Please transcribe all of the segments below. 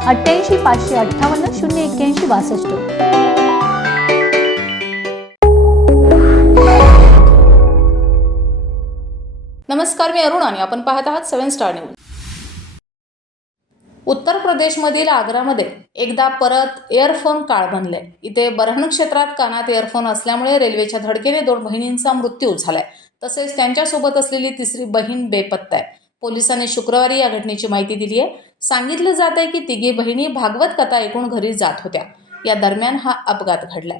अठ्ठ्याऐंशी पाचशे अठ्ठावन्न शून्य एक्क्याऐंशी बासष्ट. नमस्कार मी अरुण आणि आपण पाहत आहात सेवन स्टार न्यूज. उत्तर प्रदेशमधील आग्रामध्ये एकदा परत एअरफोन काळ बनले इथे बरहण क्षेत्रात कानात एअरफोन असल्यामुळे रेल्वेच्या धडकेने दोन बहिणींचा मृत्यू झालाय. तसेच त्यांच्यासोबत असलेली तिसरी बहीण बेपत्ता आहे. पोलिसांनी शुक्रवारी या घटनेची माहिती दिली आहे. सांगितलं जात आहे की तिघी बहिणी भागवत कथा ऐकून घरी जात होत्या. या दरम्यान हा अपघात घडला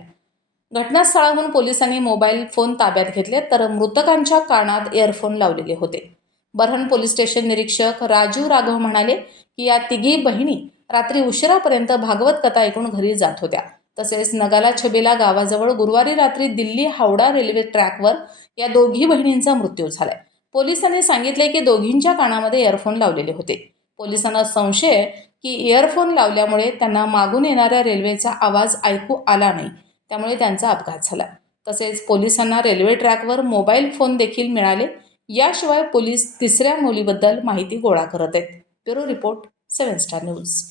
घटनास्थळाहून पोलिसांनी मोबाईल फोन ताब्यात घेतले तर मृतकांच्या कानात इयरफोन लावलेले होते. बरहण पोलीस स्टेशन निरीक्षक राजू राघव म्हणाले की या तिघी बहिणी रात्री उशिरापर्यंत भागवत कथा ऐकून घरी जात होत्या. तसेच नगाला छबेला गावाजवळ गुरुवारी रात्री दिल्ली हावडा रेल्वे ट्रॅकवर या दोघी बहिणींचा मृत्यू झालाय. पोलिसांनी सांगितले की दोघींच्या कानामध्ये इयरफोन लावलेले होते. पोलिसांना संशय की इयरफोन लावल्यामुळे त्यांना मागून येणाऱ्या रेल्वेचा आवाज ऐकू आला नाही. त्यामुळे त्यांचा अपघात झाला. तसेच पोलिसांना रेल्वे ट्रॅकवर मोबाईल फोन देखील मिळाले. याशिवाय पोलीस तिसऱ्या मुलीबद्दल माहिती गोळा करत आहेत. Bureau report seven star news.